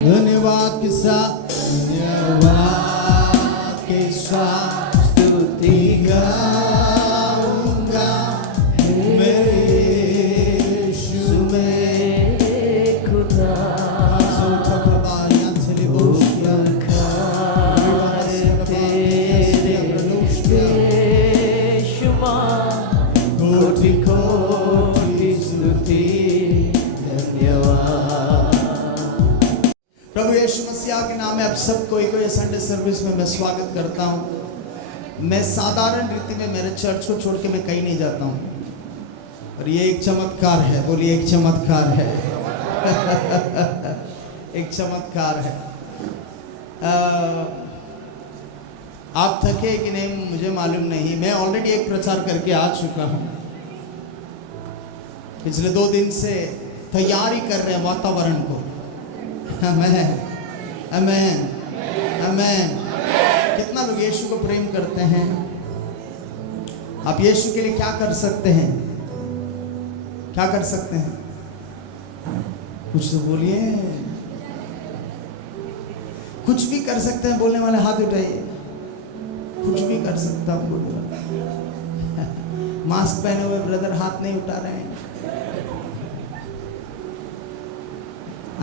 धन्यवाद के साथ स्तुति गाऊंगा मेरे यीशु मेरे खुदा कोटि कोटि स्तुति धन्यवाद। प्रभु यीशु मसीह के नाम में आप सबको एक संडे सर्विस में मैं स्वागत करता हूँ। मैं साधारण रीति में मेरे चर्च को छोड़ के मैं कहीं नहीं जाता हूँ, और ये एक चमत्कार है। बोलिए एक चमत्कार है। एक चमत्कार है। आप थके कि नहीं मुझे मालूम नहीं। मैं ऑलरेडी एक प्रचार करके आ चुका हूँ। पिछले 2 दिन से तैयारी कर रहे हैं वातावरण को। आमेन आमेन आमेन। कितना लोग यीशु को प्रेम करते हैं? आप यीशु के लिए क्या कर सकते हैं? क्या कर सकते हैं? कुछ तो बोलिए। कुछ भी कर सकते हैं बोलने वाले हाथ उठाइए। कुछ भी कर सकता हूं बोलने वाले। मास्क पहने हुए ब्रदर हाथ नहीं उठा रहे हैं।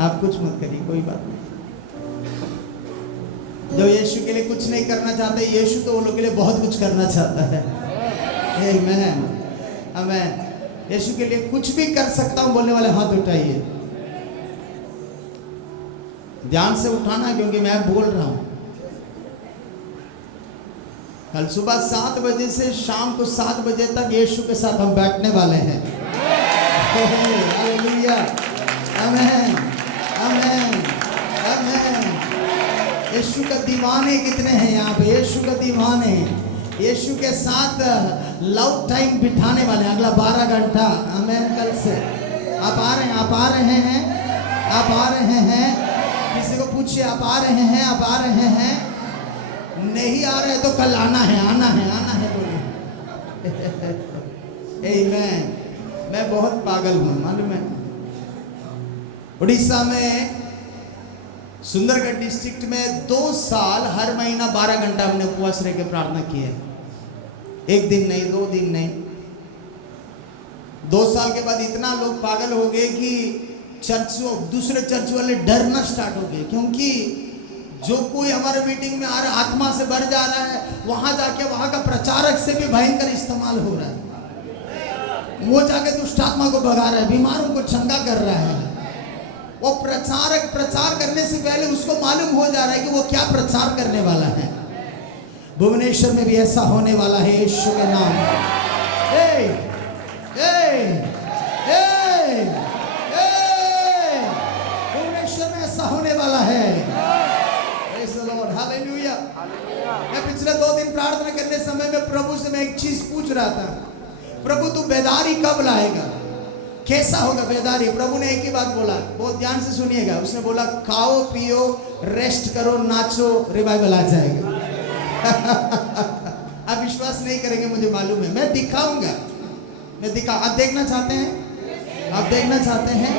आप कुछ मत करिए, कोई बात नहीं। जो यीशु के लिए कुछ नहीं करना चाहते, यीशु तो वो लोग के लिए बहुत कुछ करना चाहता है। आमेन आमेन। यीशु के लिए कुछ भी कर सकता हूं बोलने वाले हाथ उठाइए। ध्यान से उठाना, क्योंकि मैं बोल रहा हूं। कल सुबह 7 बजे से शाम को 7 बजे तक यीशु के साथ हम बैठने वाले हैं। हालेलुया आमेन आमेन आमेन। यीशु का दीवाने कितने हैं यहाँ पे? यीशु का दीवाने, यीशु के साथ लव टाइम बिठाने वाले अगला 12 घंटा। आमेन। कल से आप आ रहे हैं, आप आ रहे हैं, आप आ रहे हैं। किसी को पूछिए आप आ रहे हैं, आप आ रहे हैं। नहीं आ रहे तो कल आना है, आना है, आना है बोलिए। आमेन। मैं बहुत पागल हूँ मालूम है। उड़ीसा में सुंदरगढ़ डिस्ट्रिक्ट में 2 साल हर महीना 12 घंटा हमने उपवास रह के प्रार्थना की है। 1 दिन नहीं, 2 दिन नहीं। 2 साल के बाद इतना लोग पागल हो गए कि दूसरे चर्च वाले डरना स्टार्ट हो गए, क्योंकि जो कोई हमारे मीटिंग में आ रहा आत्मा से भर जा रहा है, वहां जाके वहां का प्रचारक से भी भयंकर इस्तेमाल हो रहा है। वो जाके दुष्ट आत्मा को भगा रहा है, बीमारों को चंगा कर रहा है। वो प्रचारक प्रचार करने से पहले उसको मालूम हो जा रहा है कि वो क्या प्रचार करने वाला है। भुवनेश्वर में भी ऐसा होने वाला है यीशु के नाम। भुवनेश्वर में ऐसा होने वाला है। हालेलुया। मैं पिछले 2 दिन प्रार्थना करने समय में प्रभु से मैं एक चीज पूछ रहा था, प्रभु तू बेदारी कब लाएगा? कैसा होगा बेदारी? प्रभु ने एक ही बात बोला, बहुत ध्यान से सुनिएगा। उसने बोला खाओ पियो रेस्ट करो नाचो, रिवाइवल आ जाएगा। आप विश्वास नहीं करेंगे मुझे मालूम है। मैं दिखाऊंगा, आप देखना चाहते हैं? आप देखना चाहते हैं?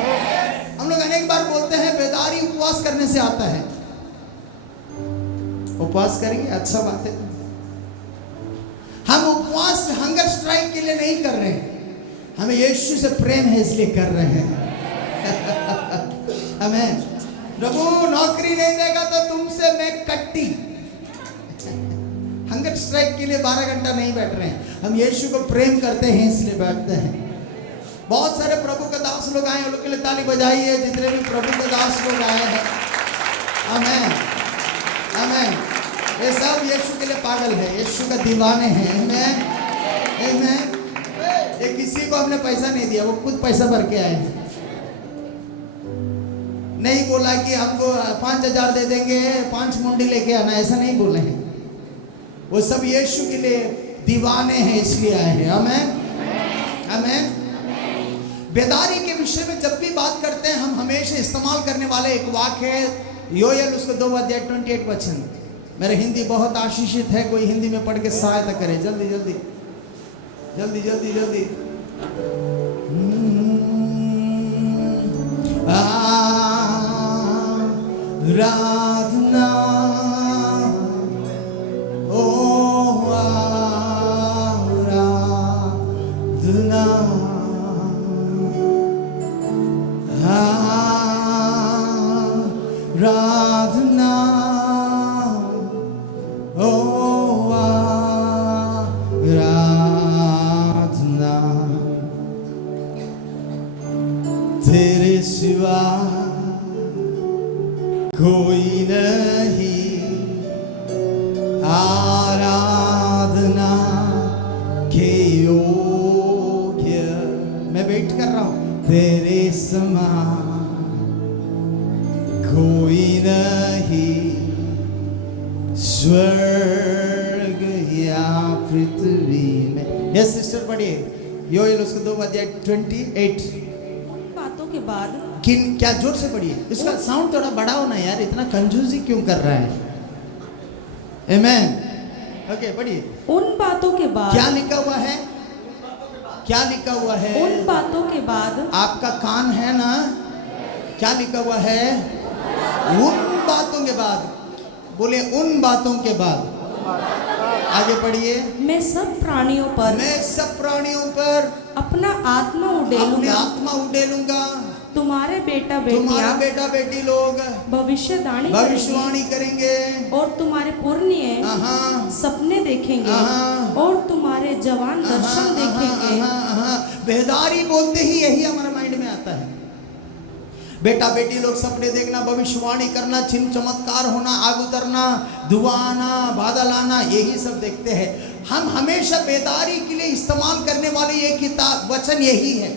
हम लोग अनेक बार बोलते हैं बेदारी उपवास करने से आता है। उपवास करेंगे, अच्छा बात है। हम उपवास हंगर स्ट्राइक के लिए नहीं कर रहे हैं, हमें यीशु से प्रेम है इसलिए कर रहे हैं। हमें प्रभु नौकरी नहीं देगा तो तुमसे मैं कट्टी। हंगर स्ट्राइक के लिए 12 घंटा नहीं बैठ रहे हैं, हम यीशु को प्रेम करते हैं इसलिए बैठते हैं। बहुत सारे प्रभु के दास लोग आए, उन लोग के लिए ताली बजाइए। जितने भी प्रभु के दास लोग आए हैं, आमेन आमेन। ये सब यीशु के लिए पागल है, यीशु का दीवाने हैं। आमेन आमेन। ये किसी को हमने पैसा नहीं दिया, वो खुद पैसा भर के आए हैं। नहीं बोला कि हमको 5,000 दे देंगे, 5 मुंडी लेके आना, ऐसा नहीं बोले हैं। वो सब यीशु के लिए दीवाने हैं इसलिए आए हैं। आमेन आमेन। बेदारी के विषय में जब भी बात करते हैं, हम हमेशा इस्तेमाल करने वाले एक वाक्य है योएल उसको 2:28 मेरे हिंदी बहुत आशीषित है। कोई हिंदी में पढ़ के सहायता करे, जल्दी जल्दी जल्दी जल्दी जल्दी। आराधना, ओ आराधना, आराधना, ओ आराधना, तेरे सिवा कोई नहीं, आराधना के योग्य। मैं वेट कर रहा हूं, तेरे समान कोई नहीं, स्वर्ग या पृथ्वी में। यस सिस्टर पढ़िए योएल उसको 2:28। बातों के बाद किन, क्या जोर से पढ़िए, इसका साउंड थोड़ा बड़ा होना यार, इतना कंजूसी क्यों कर रहा है? आमेन। ओके पढ़िए। उन बातों के बाद क्या लिखा हुआ है? क्या लिखा हुआ है? उन बातों के बाद आपका कान है ना? क्या लिखा हुआ है? उन बातों के बाद। बोले उन बातों के बाद। आगे पढ़िए। मैं सब प्राणियों पर अपना आत्मा अपनी उड़ेलूंगा। आत्मा उड़ेलूंगा। तुम्हारे बेटा तुम्हारा बेटियां बेटा बेटी लोग भविष्यवाणी करेंगे और तुम्हारे पुरनिये सपने देखेंगे और तुम्हारे जवान दर्शन देखेंगे। बेदारी बोलते ही यही हमारे माइंड में आता है। बेटा बेटी लोग सपने देखना, भविष्यवाणी करना, चिन्ह चमत्कार होना, आग उतरना, धुआं आना, बादल आना, यही सब देखते हैं। हम हमेशा बेदारी के लिए इस्तेमाल करने वाले ये किताब वचन यही है।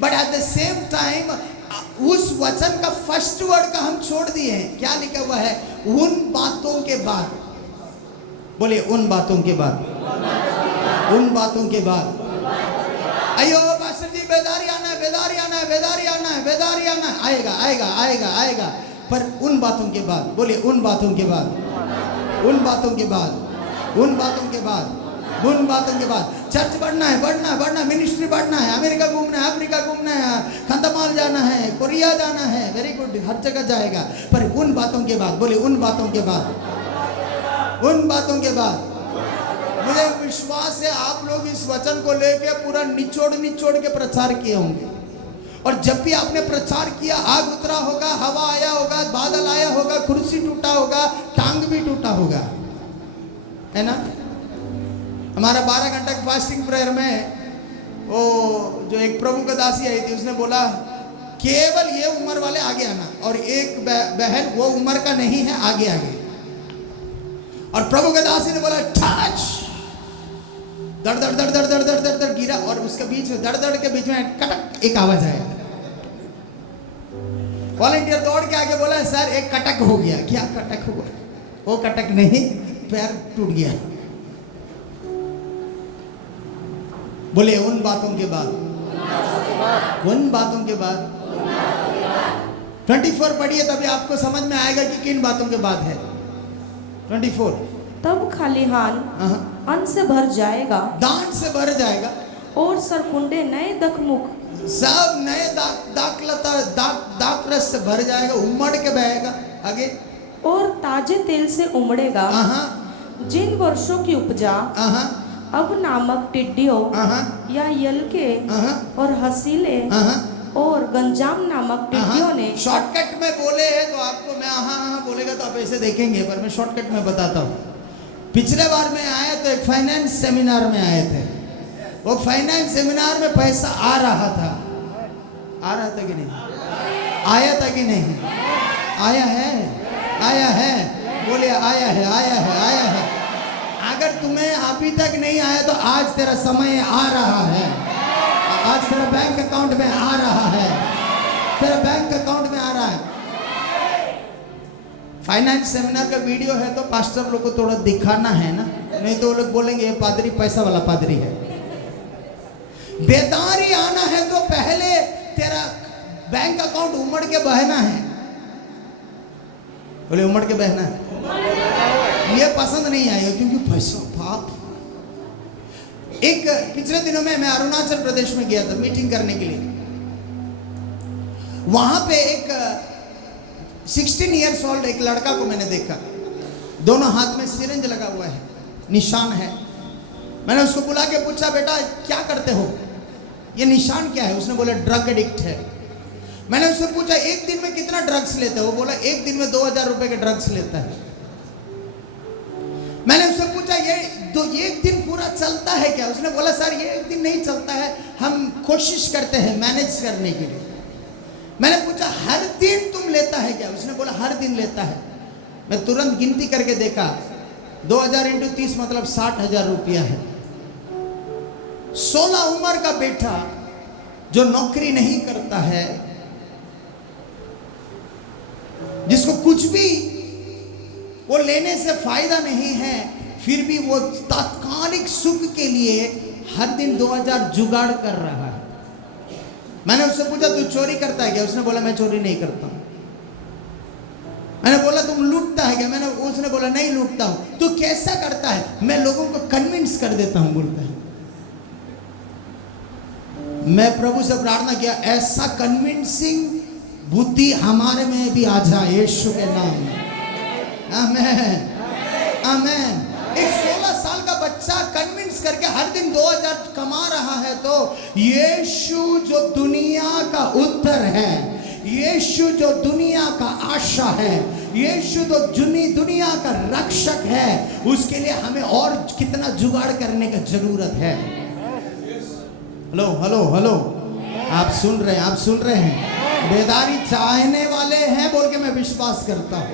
But at the same time उस वचन का फर्स्ट वर्ड का हम छोड़ दिए हैं। क्या लिखा हुआ है? उन बातों के बाद। बोलिए उन बातों के बाद। उन बातों के बाद। अयो पास्टर जी बेदारी आना है, बेदारी आना है, बेदारी आना है, बेदारी आना है। आएगा आएगा आएगा आएगा, पर उन बातों के बाद। बोलिए उन बातों के बाद। उन बातों के बाद। उन बातों के बाद। उन बातों के बाद। चर्च बढ़ना है, बढ़ना है, बढ़ना, मिनिस्ट्री बढ़ना है, अमेरिका घूमना है, अफ्रीका घूमना है, कंधमाल जाना है, कोरिया जाना है, वेरी गुड, हर जगह जाएगा, पर उन बातों के बाद। बोले उन बातों के बाद। उन बातों के बाद। मुझे विश्वास है आप लोग इस वचन को लेके पूरा निचोड़ निचोड़ के प्रचार किए होंगे। और जब भी आपने प्रचार किया, आग उतरा होगा, हवा आया होगा, बादल आया होगा, कुर्सी टूटा होगा, टांग भी टूटा होगा, है ना? हमारा 12 घंटा फास्टिंग प्रेयर में वो जो एक प्रभु का दासी आई थी, उसने बोला केवल ये उम्र वाले आगे आना, और एक बहन वो उम्र का नहीं है, आगे आगे। और प्रभु के दासी ने बोला टच, दड़ दड़ दड़ दड़ दड़ दड़ दड़ दड़ गिरा, और उसके बीच में दड़ दड़ के बीच में कटक एक आवाज आया। वॉलंटियर दौड़ के आगे बोला सर एक कटक हो गया। क्या कटक हुआ? वो कटक नहीं, पैर टूट गया। बोले उन बातों के बाद। उन बातों के बाद। 24 पढ़िए, तभी आपको समझ में आएगा कि किन बातों के बाद है। 24। तब खलिहान अन्न से भर जाएगा, दान से भर जाएगा, और सरकुंडे नए दखमुख, सब नए दाक रस से भर जाएगा, उमड़ के बहेगा। आगे। और ताजे तेल से उमड़ेगा। जिन वर्षों की उपजा अब नामक टिड्डियों या यलके और हसीले और गंजाम नामक टिड्डियों ने। शॉर्टकट में बोले तो आपको मैं बोलेगा तो आप ऐसे देखेंगे, पर मैं शॉर्टकट में बताता हूँ। पिछले बार में आए तो एक फाइनेंस सेमिनार में आए थे। वो फाइनेंस सेमिनार में पैसा आ रहा था कि नहीं? आया था कि नहीं? आया है? आया है? बोले आया है, आया है, आया है। अगर तुम्हें अभी तक नहीं आया तो आज तेरा समय आ रहा है। आज तेरा बैंक अकाउंट में आ रहा है, तेरा बैंक अकाउंट में आ रहा है। फाइनेंस सेमिनार का वीडियो है तो पास्टर लोग को थोड़ा दिखाना है ना, नहीं तो वो लोग बोलेंगे ये पादरी पैसा वाला पादरी है। बेदारी आना है तो पहले तेरा बैंक अकाउंट उमड़ के बहना है। बोले उमड़ के बहना है। ये पसंद नहीं आएगा क्योंकि पैसा पाप। एक पिछले दिनों में मैं अरुणाचल प्रदेश में गया था मीटिंग करने के लिए। वहां पे एक 16 ईयर्स ओल्ड एक लड़का को मैंने देखा, दोनों हाथ में सिरिंज लगा हुआ है, निशान है। मैंने उसको बुला के पूछा, बेटा क्या करते हो, ये निशान क्या है? उसने बोला ड्रग एडिक्ट है। मैंने उससे पूछा एक दिन में कितना ड्रग्स लेते हो? बोला एक दिन में 2000 रुपए के ड्रग्स लेता है। मैंने उससे पूछा ये एक दिन पूरा चलता है क्या? उसने बोला सर ये एक दिन नहीं चलता है, हम कोशिश करते हैं मैनेज करने के लिए। मैंने पूछा हर दिन तुम लेता है क्या? उसने बोला हर दिन लेता है। मैं तुरंत गिनती करके देखा, 2000 × 30 मतलब 60,000 रुपया है। 16 उम्र का बेटा जो नौकरी नहीं करता है, जिसको कुछ भी वो लेने से फायदा नहीं है, फिर भी वो तात्कालिक सुख के लिए हर दिन 2000 जुगाड़ कर रहा है। मैंने उससे पूछा तू चोरी करता है क्या? उसने बोला मैं चोरी नहीं करता हूं। मैंने बोला तुम लूटता है क्या? उसने बोला नहीं लूटता हूं। तू कैसा करता है? मैं लोगों को कन्विंस कर देता हूं, बोलता है। मैं प्रभु से प्रार्थना किया ऐसा कन्विंसिंग बुद्धि हमारे में भी आ जाए यीशु के नाम में। आमेन आमेन। एक 16 साल का बच्चा कन्विंस करके हर दिन 2000 कमा रहा है, तो यीशु जो दुनिया का उत्तर है, यीशु जो दुनिया का आशा है, यीशु जो दुनिया का रक्षक है, उसके लिए हमें और कितना जुगाड़ करने की जरूरत है। हेलो हेलो हेलो, आप सुन रहे हैं? आप सुन रहे हैं? बेदारी चाहने वाले हैं बोल के मैं विश्वास करता हूँ,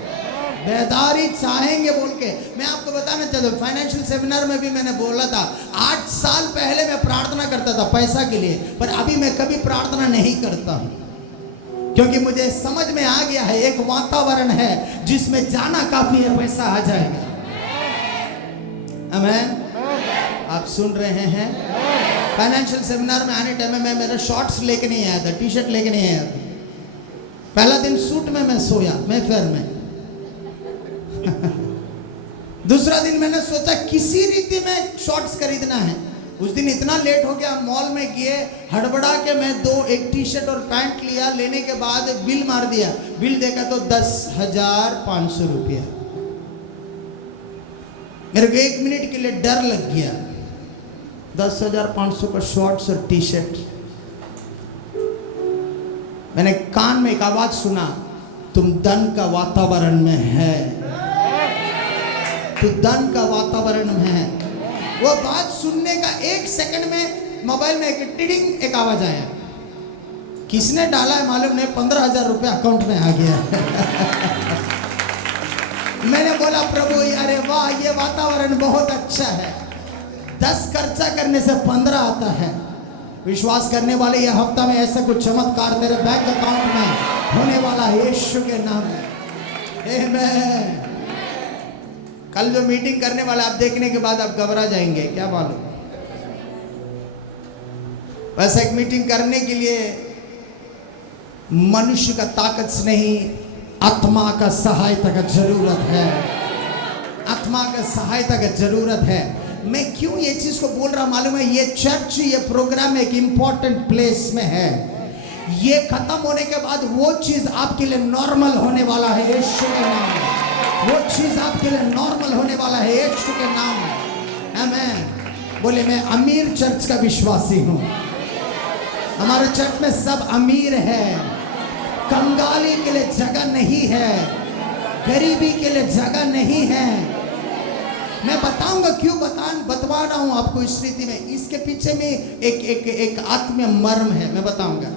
बेदारी चाहेंगे बोल के। मैं आपको बताना चाहता हूँ, फाइनेंशियल सेमिनार में भी मैंने बोला था 8 साल पहले मैं प्रार्थना करता था पैसा के लिए, पर अभी मैं कभी प्रार्थना नहीं करता हूँ, क्योंकि मुझे समझ में आ गया है एक वातावरण है जिसमें जाना काफी है, पैसा आ जाएगा। आमेन। आप सुन रहे हैं? फाइनेंशियल सेमिनार में आने टाइम में मैं मेरा शॉर्ट्स लेके नहीं आया था, टी शर्ट लेके नहीं आया था। पहला दिन सूट में मैं सोया, मैं फेयर में। दूसरा दिन मैंने सोचा किसी रीति में शॉर्ट्स खरीदना है। उस दिन इतना लेट हो गया, मॉल में गए, हड़बड़ा के मैं एक टी शर्ट और पैंट लिया। लेने के बाद बिल मार दिया, बिल देखा तो 10,500 रुपया। मेरे को 1 मिनट के लिए डर लग गया, 10,500 का शॉर्ट्स और टी शर्ट। मैंने कान में एक आवाज सुना, तुम धन का वातावरण में है, तू धन का वातावरण में है। वो बात सुनने का 1 सेकंड में मोबाइल में एक टिडिंग एक आवाज आया। किसने डाला है मालूम नहीं, 15,000 रुपया अकाउंट में आ गया। मैंने बोला प्रभु अरे वाह, ये वातावरण बहुत अच्छा है। 10 खर्चा करने से 15 आता है। विश्वास करने वाले ये हफ्ता में ऐसा कुछ चमत्कार तेरे बैंक अकाउंट में होने वाला है यीशु के नाम में। आमीन। कल जो मीटिंग करने वाला आप देखने के बाद आप घबरा जाएंगे, क्या मालूम। वैसे एक मीटिंग करने के लिए मनुष्य का ताकत से नहीं, आत्मा का सहायता का जरूरत है। आत्मा का सहायता का जरूरत है। मैं क्यों ये चीज को बोल रहा मालूम है? ये चर्च, ये प्रोग्राम एक इंपॉर्टेंट प्लेस में है। ये खत्म होने के बाद वो चीज आपके लिए नॉर्मल होने वाला है यीशु के नाम में। वो चीज आपके लिए नॉर्मल होने वाला है यीशु के नाम में। आमीन। बोले मैं अमीर चर्च का विश्वासी हूँ। हमारे चर्च में सब अमीर है, कंगाली के लिए जगह नहीं है, गरीबी के लिए जगह नहीं है। मैं बताऊंगा क्यों बतवा रहा हूं आपको इस स्थिति में। इसके पीछे में एक आत्मीय मर्म है, मैं बताऊंगा।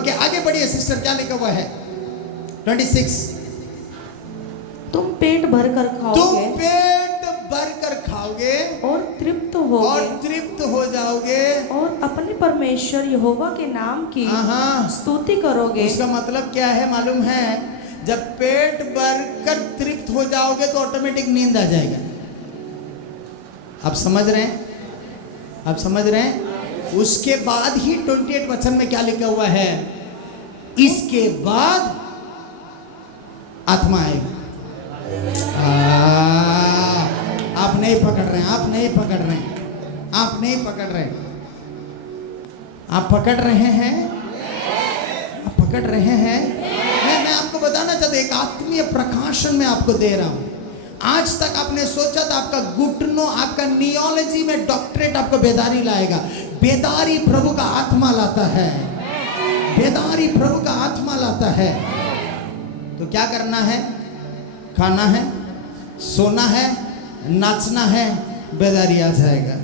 ओके, आगे बढ़िए सिस्टर, क्या लिखा हुआ है? 26। तुम पेट भर कर खाओगे, तुम पेट भर कर खाओगे और तृप्त होगे, और तृप्त हो जाओगे, और अपने परमेश्वर यहोवा के नाम की स्तुति करोगे। उसका मतलब क्या है मालूम है? जब पेट भर कर तृप्त हो जाओगे तो ऑटोमेटिक नींद आ जाएगा। आप समझ रहे हैं? आप समझ रहे हैं? उसके बाद ही 28 वचन में क्या लिखा हुआ है? इसके बाद आत्मा आएगी। आप नहीं पकड़ रहे हैं, आप नहीं पकड़ रहे हैं, आप नहीं पकड़ रहे हैं। आप पकड़ रहे हैं, आप पकड़ रहे हैं। मैं आपको बता बताना चाहता हूं, एक आत्मीय प्रकाशन में आपको दे रहा हूं। आज तक आपने सोचा था आपका घुटनों, आपका नियोलॉजी में डॉक्टरेट आपको बेदारी लाएगा। बेदारी प्रभु का आत्मा लाता है, बेदारी प्रभु का आत्मा लाता है। तो क्या करना है? खाना है, सोना है, नाचना है, बेदारी आ जाएगा।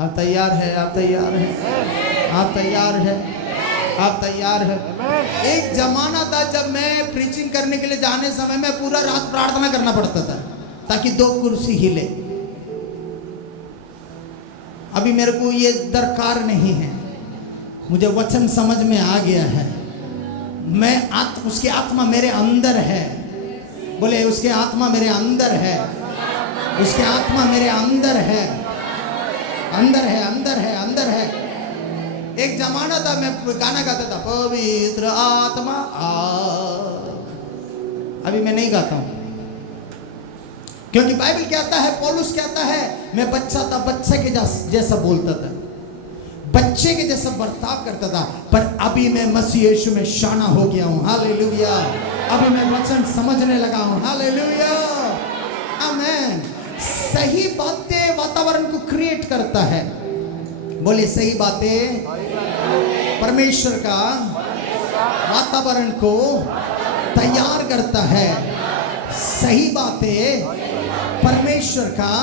आप तैयार है? आप तैयार है? आप तैयार है? आप तैयार है? एक जमाना था जब मैं प्रीचिंग करने के लिए जाने समय में पूरा रात प्रार्थना करना पड़ता था ताकि 2 कुर्सी हिले। अभी मेरे को ये दरकार नहीं है, मुझे वचन समझ में आ गया है। मैं उसकी आत्मा मेरे अंदर है। बोले, उसके आत्मा मेरे अंदर है, उसके आत्मा मेरे अंदर है, अंदर है, अंदर है, अंदर है। एक जमाना था मैं गाना गाता था, पवित्र आत्मा आ। अभी मैं नहीं गाता हूं, क्योंकि बाइबल कहता है, पौलुस कहता है, मैं बच्चा था, बच्चे के जैसा बोलता था, बच्चे के जैसा बर्ताव करता था, पर अभी मैं मसीह यीशु में शाना हो गया हूं। हालेलुया। अभी मैं वचन समझने लगा हूं। हालेलुया, आमेन। सही बातें वातावरण को क्रिएट करता है। बोले, सही बातें परमेश्वर का वातावरण को तैयार करता है। सही बातें परमेश्वर का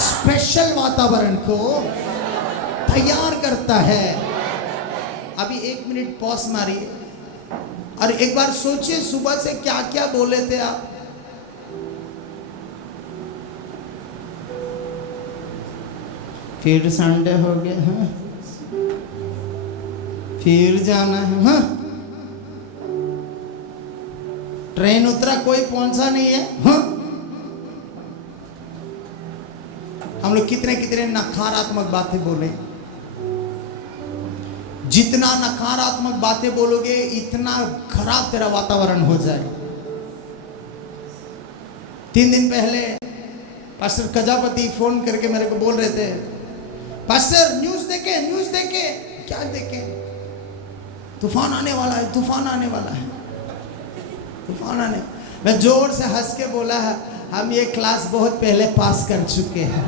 स्पेशल वातावरण को तैयार करता है। अभी 1 मिनट पॉज मारिए और एक बार सोचिए, सुबह से क्या क्या बोले थे आप। फिर संडे हो गया, हाँ, फिर जाना है, हाँ, ट्रेन उतरा, कोई पहुंचा नहीं है, हाँ। हम लोग कितने कितने नकारात्मक बातें बोले। जितना नकारात्मक बातें बोलोगे इतना खराब तेरा वातावरण हो जाए। 3 दिन पहले पास्टर प्रजापति फोन करके मेरे को बोल रहे थे, पास्टर न्यूज देखे, न्यूज देखे। क्या देखे? तूफान आने वाला है, तूफान आने वाला है, तूफान आने। मैं जोर से हंस के बोला, हम ये क्लास बहुत पहले पास कर चुके हैं।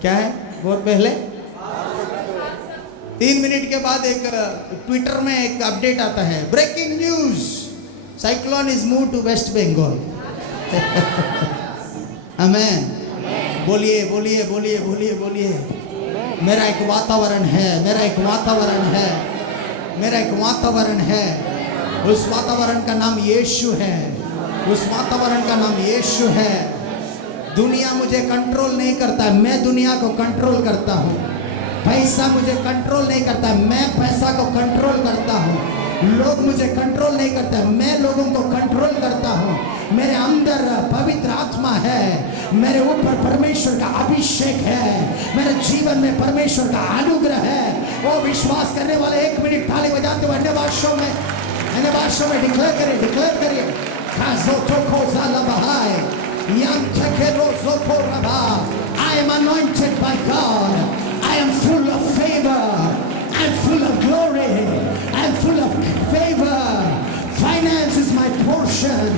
क्या है? बहुत पहले। 3 मिनट के बाद एक ट्विटर में एक अपडेट आता है, breaking news, cyclone is move to West Bengal. Amen. बोलिए बोलिए बोलिए बोलिए बोलिए। मेरा एक वातावरण है, मेरा एक वातावरण है, मेरा एक वातावरण है। उस वातावरण का नाम यीशु है, उस वातावरण का नाम यीशु है। दुनिया मुझे कंट्रोल नहीं करता, मैं दुनिया को कंट्रोल करता हूँ। पैसा मुझे कंट्रोल नहीं करता, मैं पैसा को कंट्रोल करता हूँ। लोग मुझे कंट्रोल नहीं करते, मैं लोगों को कंट्रोल करता हूँ। मेरे अंदर पवित्र आत्मा है, मेरे ऊपर परमेश्वर का अभिषेक है, मेरे जीवन में परमेश्वर का अनुग्रह है। वो विश्वास करने वाले 1 मिनट ताली बजाते हुए अन्य भाषाओं में डिक्लेयर करिए, डिक्लेयर करिए। I am anointed by God. I am full of favor. I am full of glory. I am full of favor. Finance is my portion.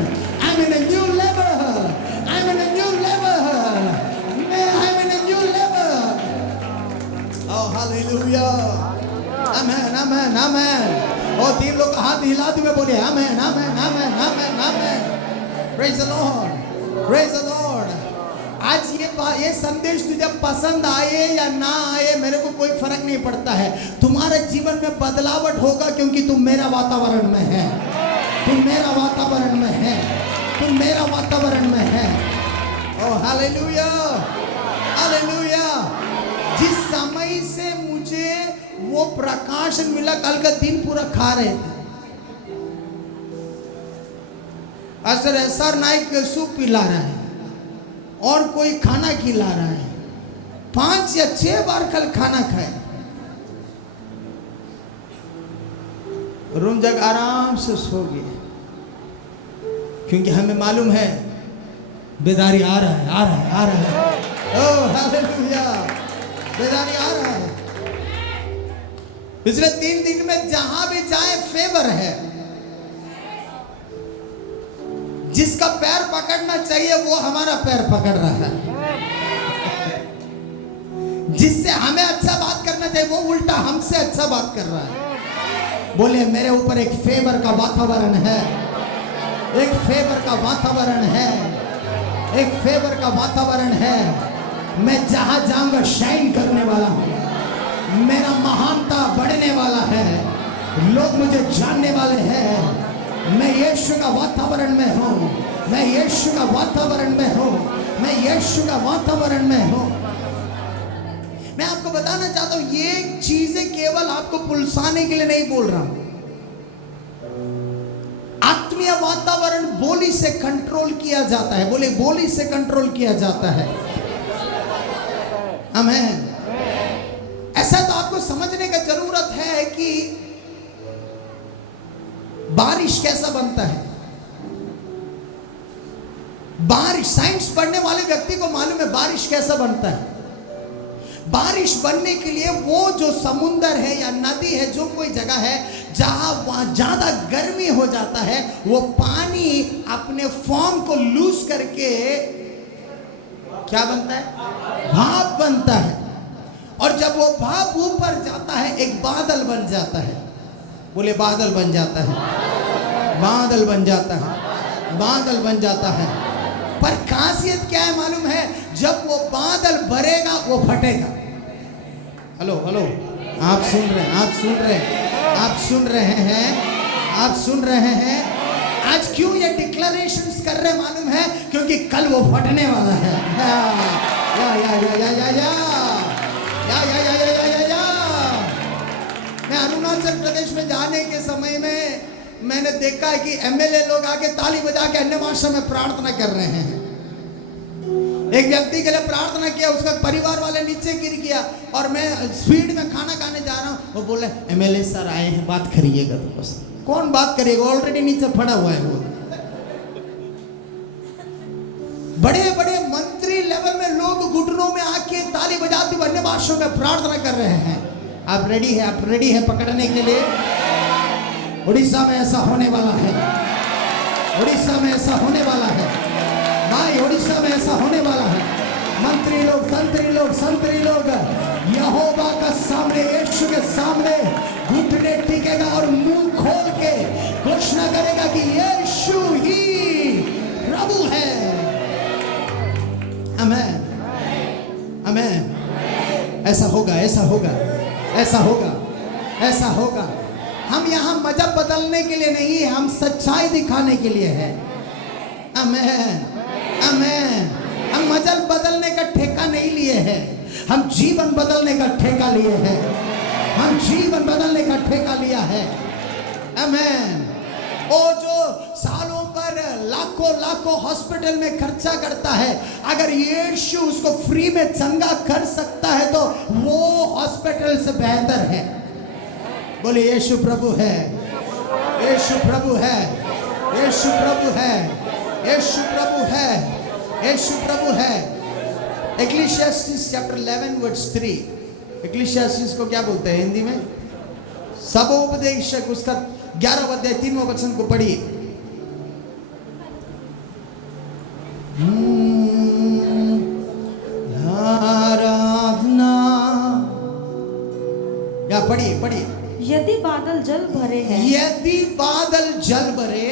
I'm in a new level. I'm in a new level. I'm in a new level. Oh, hallelujah. Amen, amen, amen. और 3 लोग हाथ हिलाते हुए बोले, आमेन, आमेन, आमेन, आमेन, आमेन। Praise the Lord. Praise the Lord. आज ये संदेश तुझे पसंद आए या ना आए, मेरे को कोई फर्क नहीं पड़ता है। तुम्हारे जीवन में बदलावट होगा क्योंकि तुम मेरा वातावरण में है, तुम मेरा वातावरण में है, तुम मेरा वातावरण में है। Oh hallelujah, hallelujah. जिस समय से मुझे वो प्रकाशन मिला, कल का दिन पूरा खा रहे थे। पास्टर एसआर नाइक सूप पिला रहा है और कोई खाना खिला रहा है। 5 या 6 बार कल खाना खाए। रूम जग आराम से सो गए, क्योंकि हमें मालूम है बेदारी आ रहा है, आ रहा है, आ रहा है। ओह हालेलुया, बेदारी आ रहा है। पिछले 3 दिन में जहां भी जाए फेवर है। जिसका पैर पकड़ना चाहिए वो हमारा पैर पकड़ रहा है। जिससे हमें अच्छा बात करना चाहिए वो उल्टा हमसे अच्छा बात कर रहा है। बोले मेरे ऊपर एक फेवर का वातावरण है, एक फेवर का वातावरण है, एक फेवर का वातावरण है। मैं जहां जाऊंगा शाइन करने वाला हूं, मेरा महानता बढ़ने वाला है, लोग मुझे जानने वाले हैं। मैं यीशु का वातावरण में हूं, मैं यीशु का वातावरण में हूं, मैं यीशु का वातावरण में हूं। मैं आपको बताना चाहता हूं ये चीजें केवल आपको पुलसाने के लिए नहीं बोल रहा हूं। आत्मीय वातावरण बोली से कंट्रोल किया जाता है। बोले बोली से कंट्रोल किया जाता है। आमीन। ऐसा तो आपको समझने का जरूरत है कि बारिश कैसा बनता है। बारिश, साइंस पढ़ने वाले व्यक्ति को मालूम है बारिश कैसा बनता है। बारिश बनने के लिए वो जो समुंदर है या नदी है, जो कोई जगह है जहां वहां ज्यादा गर्मी हो जाता है, वो पानी अपने फॉर्म को लूज करके क्या बनता है, भाप बनता है। और जब वो भाप ऊपर जाता है एक बादल बन जाता है। बोले बादल बन जाता है, बादल बन जाता है, बादल बन जाता है। पर खासियत क्या है मालूम है, जब वो बादल भरेगा वो फटेगा। हेलो हेलो, आप सुन रहे हैं, आप सुन रहे हैं, आप सुन रहे हैं, आप सुन रहे हैं। आज क्यों ये डिक्लेरेशंस कर रहे मालूम है, क्योंकि कल वो फटने वाला है। या या या या या या या या या या या या या। मैं अरुणाचल प्रदेश में जाने के समय में मैंने देखा है कि एमएलए लोग आके ताली बजा के अन्य भाषा में प्रार्थना कर रहे हैं। एक व्यक्ति के लिए प्रार्थना किया, उसका परिवार वाले नीचे गिर गया और मैं स्पीड में खाना खाने जा रहा हूँ। वो बोले एमएलए सर आए हैं, बात करिएगा। तो बस कौन बात करेगा, ऑलरेडी नीचे पड़ा हुआ है वो। बड़े बड़े मंत्री लेवल में लोग घुटनों में आके ताली बजाते हुए अन्य भाषाओं में प्रार्थना कर रहे हैं। आप रेडी है, आप रेडी है पकड़ने के लिए। उड़ीसा में ऐसा होने वाला है, उड़ीसा में ऐसा होने वाला है भाई, उड़ीसा में ऐसा होने वाला है। मंत्री लोग, तंत्री लोग, संतरी लोग यहोवा का सामने, यीशु के सामने घुटने टेकेगा और मुंह खोल के घोषणा करेगा कि यीशु ही प्रभु है। आमीन, आमीन। ऐसा होगा, ऐसा होगा, ऐसा होगा, ऐसा होगा। हम यहाँ मजहब बदलने के लिए नहीं है, हम सच्चाई दिखाने के लिए है। आमीन, आमीन। हम मजहब बदलने का ठेका नहीं लिए हैं, हम जीवन बदलने का ठेका लिए हैं। हम जीवन बदलने का ठेका लिया है। आमीन। वो जो सालों पर लाखों लाखों हॉस्पिटल में खर्चा करता है, अगर यीशु उसको फ्री में चंगा कर सकता है तो वो हॉस्पिटल से बेहतर है। बोले यीशु प्रभु है, यीशु प्रभु है, यीशु प्रभु है, यीशु प्रभु है, यीशु प्रभु है। एक्लीसियास्टिस चैप्टर 11 वर्स 3। एक्लीसियास्टिस को क्या बोलते हैं हिंदी में? सबोपदेशक, उसका 11वां अध्याय 3वां वचन को पढ़िए। आराधना, या पढ़िए पढ़िए। यदि बादल जल भरे हैं, यदि बादल जल भरे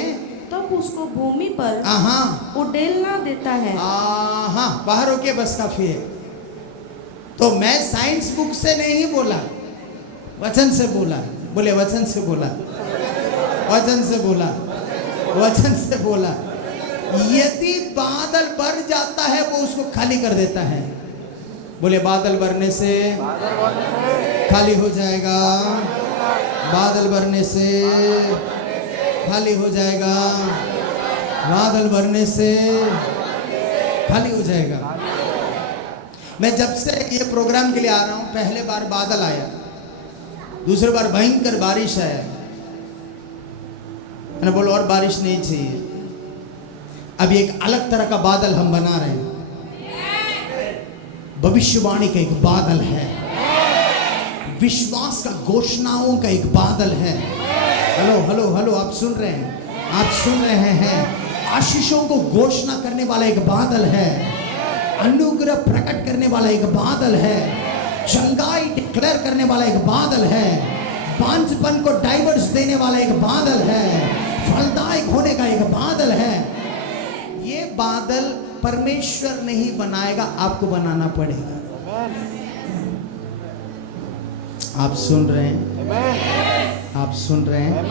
तब उसको भूमि पर उड़ेलना देता है। बाहर होके बस काफी है। तो मैं साइंस बुक से नहीं बोला, वचन से बोला। बोले वचन से बोला, वचन से बोला, वचन से बोला। यदि बादल भर जाता है वो उसको खाली कर देता है। बोले बादल भरने से खाली हो जाएगा, बादल भरने से खाली हो जाएगा, बादल भरने से खाली हो जाएगा। मैं जब से ये प्रोग्राम के लिए आ रहा हूँ, पहले बार बादल आया, दूसरी बार भयंकर बारिश आया। मैंने बोला और बारिश नहीं चाहिए। अब एक अलग तरह का बादल हम बना रहे हैं। भविष्यवाणी का एक बादल है, विश्वास का घोषणाओं का एक बादल है। हेलो हेलो हेलो, आप सुन रहे हैं? आप सुन रहे हैं? आशीषों को घोषणा करने वाला एक बादल है, अनुग्रह प्रकट करने वाला एक बादल है, चंगाई डिक्लेयर करने वाला एक बादल है, बांझपन को डाइवर्स देने वाला एक बादल है, फलदायक होने का एक बादल है। ये बादल परमेश्वर नहीं बनाएगा, आपको बनाना पड़ेगा। आप सुन रहे हैं? आप सुन रहे हैं?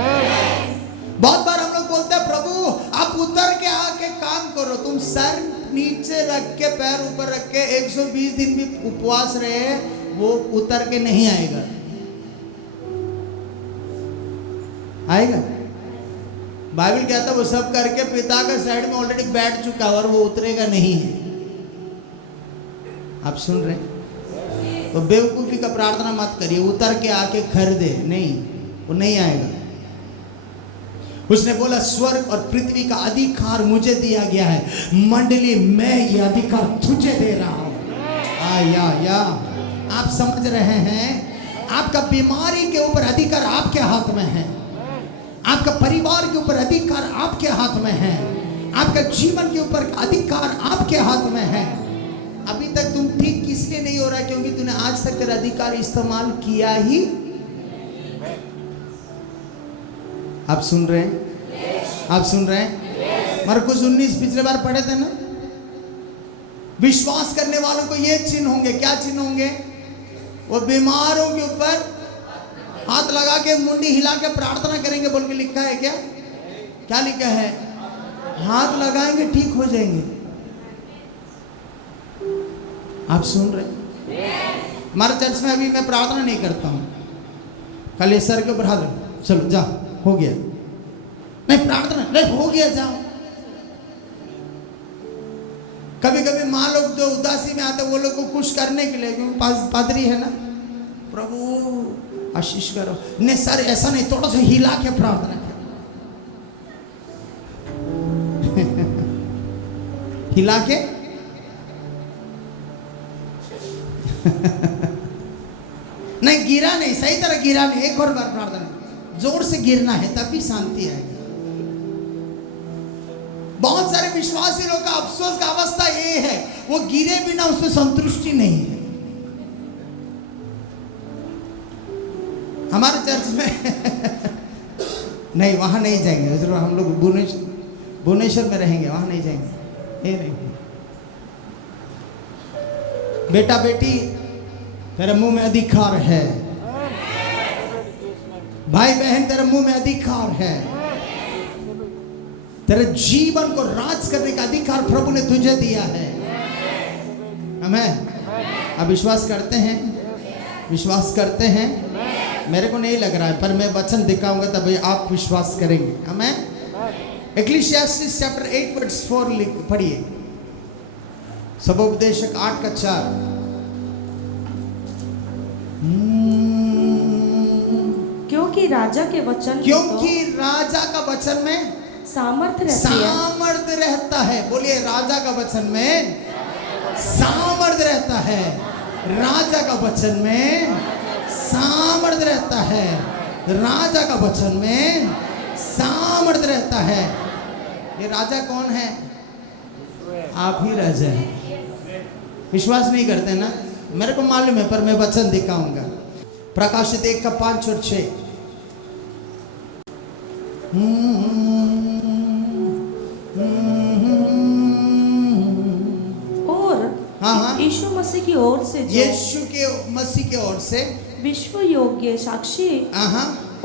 बहुत बार हम लोग बोलते हैं प्रभु आप उतर के आके काम करो। तुम सर नीचे रख के पैर ऊपर रख के 120 दिन भी उपवास रहे, वो उतर के नहीं आएगा। आएगा? बाइबल कहता है वो सब करके पिता के साइड में ऑलरेडी बैठ चुका है और वो उतरेगा नहीं है। आप सुन रहे हैं? तो बेवकूफी का प्रार्थना मत करिए, उतर के आके खरीदे नहीं, वो नहीं आएगा। उसने बोला स्वर्ग और पृथ्वी का अधिकार मुझे दिया गया है, मंडली मैं ये अधिकार तुझे दे रहा हूं। या आप समझ रहे हैं? आपका बीमारी के ऊपर अधिकार आपके हाथ में है, आपका परिवार के ऊपर अधिकार आपके हाथ में है, आपका जीवन के ऊपर अधिकार आपके हाथ में है। अभी तक तुम ठीक इसलिए नहीं हो रहा क्योंकि तूने आज तक तेरा अधिकार इस्तेमाल किया ही। आप सुन रहे हैं? आप सुन रहे हैं? मरकुस 19 पिछले बार पढ़े थे ना? विश्वास करने वालों को ये चिन्ह होंगे। क्या चिन्ह होंगे? वो बीमारों के ऊपर हाथ लगा के मुंडी हिला के प्रार्थना करेंगे बोल के लिखा है। क्या क्या लिखा है? हाथ लगाएंगे ठीक हो जाएंगे। आप सुन रहे हैं? हमारे चर्च में अभी मैं प्रार्थना नहीं करता हूं, कल ये सर के ऊपर हाथ रखो, चलो जा हो गया, नहीं प्रार्थना नहीं हो गया जाओ। कभी कभी माँ लोग जो उदासी में आते वो लोग को खुश करने के लिए, क्योंकि पादरी है ना, प्रभु आशीष करो, नहीं सर ऐसा नहीं, थोड़ा सा हिला के प्रार्थना करो। हिला के नहीं, गिरा नहीं, सही तरह गिरा नहीं, एक और बार प्रार्थना, जोर से गिरना है तभी शांति आएगी। बहुत सारे विश्वासी लोग का अफसोस का अवस्था ये है, वो गिरे बिना उसमें संतुष्टि नहीं है। हमारे चर्च में नहीं, वहां नहीं जाएंगे, जरूर हम लोग भुवनेश्वर में रहेंगे, वहां नहीं जाएंगे। ये नहीं, बेटा बेटी तेरे मुंह में अधिकार है, भाई बहन तेरे मुंह में अधिकार है, तेरे जीवन को राज करने का अधिकार प्रभु ने तुझे दिया है। आमीन। आप विश्वास करते हैं? विश्वास करते हैं? मेरे को नहीं लग रहा है, पर मैं वचन दिखाऊंगा तभी आप विश्वास करेंगे। आमीन। इक्लेसियास्टिस चैप्टर 8 वर्स 4 पढ़िए। सबोपदेशक 8 का 4। क्योंकि राजा के वचन, क्योंकि राजा का वचन में सामर्थ्य रहता है। बोलिए, राजा का वचन में सामर्थ्य रहता है। राजा का वचन में सामर्थ्य रहता है। राजा का वचन में सामर्थ्य रहता है। ये राजा कौन है? आप ही राजा है। विश्वास नहीं करते ना? मेरे को मालूम है, पर मैं वचन दिखाऊंगा। प्रकाशित 1 का 5 और 6। और यीशु मसीह की ओर से, यीशु के मसीह की ओर से विश्व योग्य साक्षी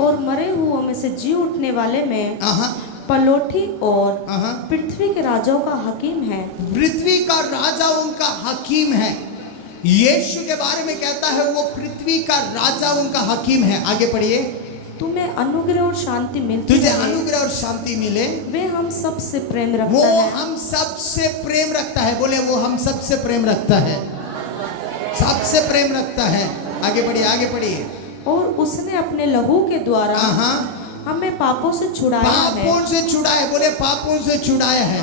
और मरे हुओं में से जी उठने वाले में पलोठी और पृथ्वी के राजाओं का हकीम है। पृथ्वी का राजा उनका हकीम है। यीशु के बारे में कहता है वो पृथ्वी का राजा उनका हकीम है। आगे पढ़िए। तुम्हें अनुग्रह और शांति मिलती, तुझे अनुग्रह और शांति मिले। वे हम सबसे प्रेम रखता वो है। हम सबसे प्रेम रखता है। बोले, वो हम सबसे प्रेम रखता है, सबसे प्रेम रखता है। आगे बढ़िए, आगे बढ़िए। और उसने अपने लहू के द्वारा हमें पापों से छुड़ाया है। पापों से छुड़ाया। बोले, पापों से छुड़ाया है,